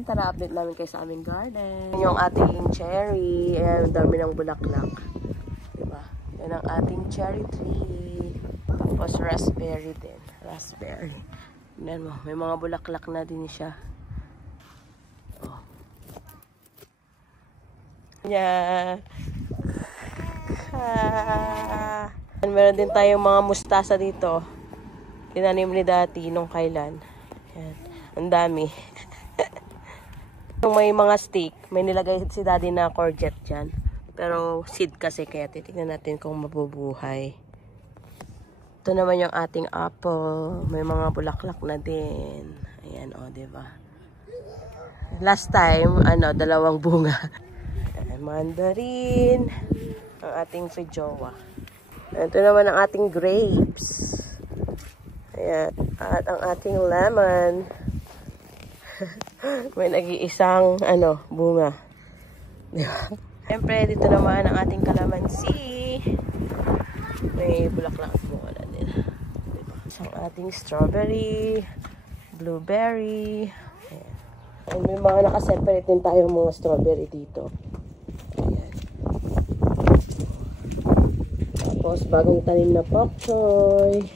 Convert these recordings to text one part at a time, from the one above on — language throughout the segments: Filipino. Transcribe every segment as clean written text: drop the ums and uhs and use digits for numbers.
Tara, update namin kayo sa aming garden. Yung ating cherry. Ayan, dami ng bulaklak. Diba? Yan ang ating cherry tree. Tapos raspberry din. Raspberry. Tignan mo, may mga bulaklak na din siya. Oh. Yeah. Meron din tayong mga mustasa dito. Tinanim ni dati nung kailan. Yan. Ang dami. May mga stick. May nilagay si daddy na courgette dyan. Pero seed kasi kaya titignan natin kung mabubuhay. Ito naman yung ating apple. May mga bulaklak na din. Ayan o, diba? Last time, dalawang bunga. Mandarin. Ang ating feijoa. Ito naman ang ating grapes. Ayan. At ang ating lemon. May nag-iisang, bunga. Siyempre, dito naman ang ating kalamansi. May bulaklak bunga na din. Diba? Ang ating strawberry, blueberry. Ayan. And may mga nakaseparate din tayo mga strawberry dito. Tapos, bagong tanim na pok choy.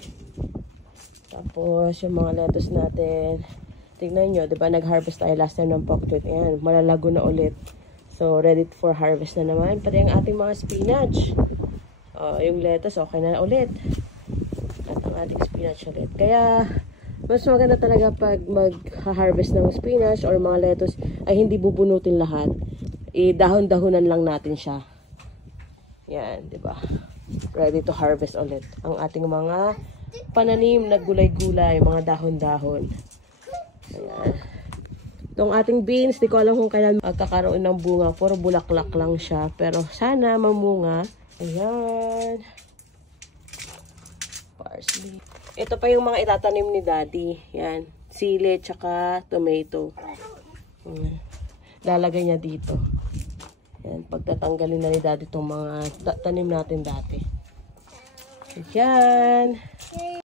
Tapos, yung mga lettuce natin. Tingnan nyo, diba, nag-harvest tayo last time ng pok choy. Ayan, malalago na ulit. So, ready for harvest na naman. Pati ang ating mga spinach. Yung lettuce, okay na ulit. At ang ating spinach ulit. Kaya, mas maganda talaga pag mag-harvest ng spinach or mga lettuce, ay hindi bubunutin lahat. Dahon-dahonan lang natin siya. Yan, diba? Ready to harvest ulit. Ang ating mga pananim na gulay-gulay, mga dahon-dahon. Ayan. Itong ating beans, di ko alam kung kailan magkakaroon ng bunga. Puro bulaklak lang siya. Pero sana mamunga. Ayan. Parsley. Ito pa yung mga itatanim ni daddy. Yan. Sili, tsaka tomato. Lalagay niya dito. Yan, pagtatanggalin na ni daddy itong mga tanim natin dati. Ayan.